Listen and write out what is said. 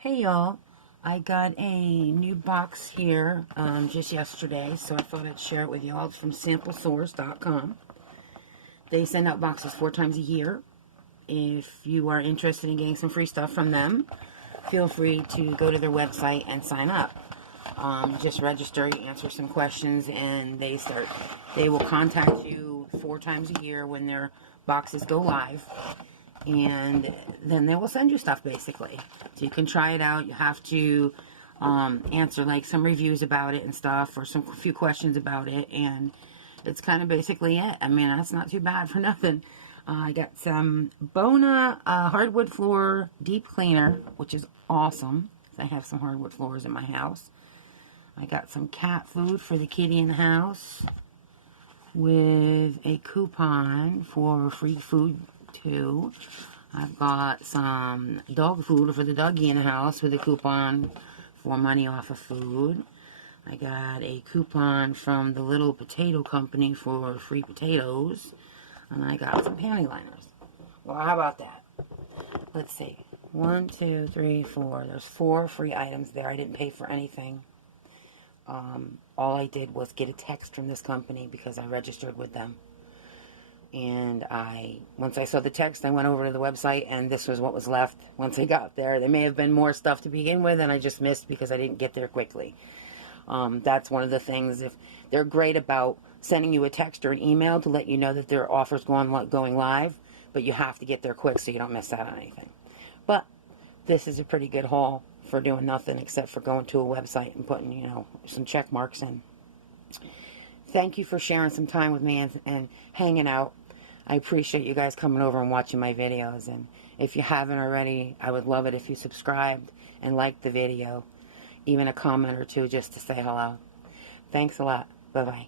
Hey y'all, I got a new box here just yesterday, so I thought I'd share it with y'all. It's from Samplesource.com. They send out boxes 4 times a year. If you are interested in getting some free stuff from them, feel free to go to their website and sign up. Just register, you answer some questions, and they will contact you 4 times a year when their boxes go live. And then they will send you stuff, basically, so you can try it out. You have to answer like some reviews about it and stuff, or a few questions about it, and it's kind of basically it. I mean, that's not too bad for nothing. I got some Bona hardwood floor deep cleaner, which is awesome. I have some hardwood floors in my house. I got some cat food for the kitty in the house with a coupon for free food too. I've got some dog food for the doggy in the house with a coupon for money off of food. I got a coupon from the Little Potato Company for free potatoes. And I got some panty liners. Well, how about that? Let's see. 1, 2, 3, 4. There's 4 free items there. I didn't pay for anything. All I did was get a text from this company because I registered with them. And once I saw the text, I went over to the website, and this was what was left once I got there. There may have been more stuff to begin with, and I just missed because I didn't get there quickly. That's one of the things. If they're great about sending you a text or an email to let you know that their offer's going live, but you have to get there quick so you don't miss out on anything. But this is a pretty good haul for doing nothing except for going to a website and putting, some check marks in. Thank you for sharing some time with me and hanging out. I appreciate you guys coming over and watching my videos. And if you haven't already, I would love it if you subscribed and liked the video. Even a comment or two just to say hello. Thanks a lot. Bye-bye.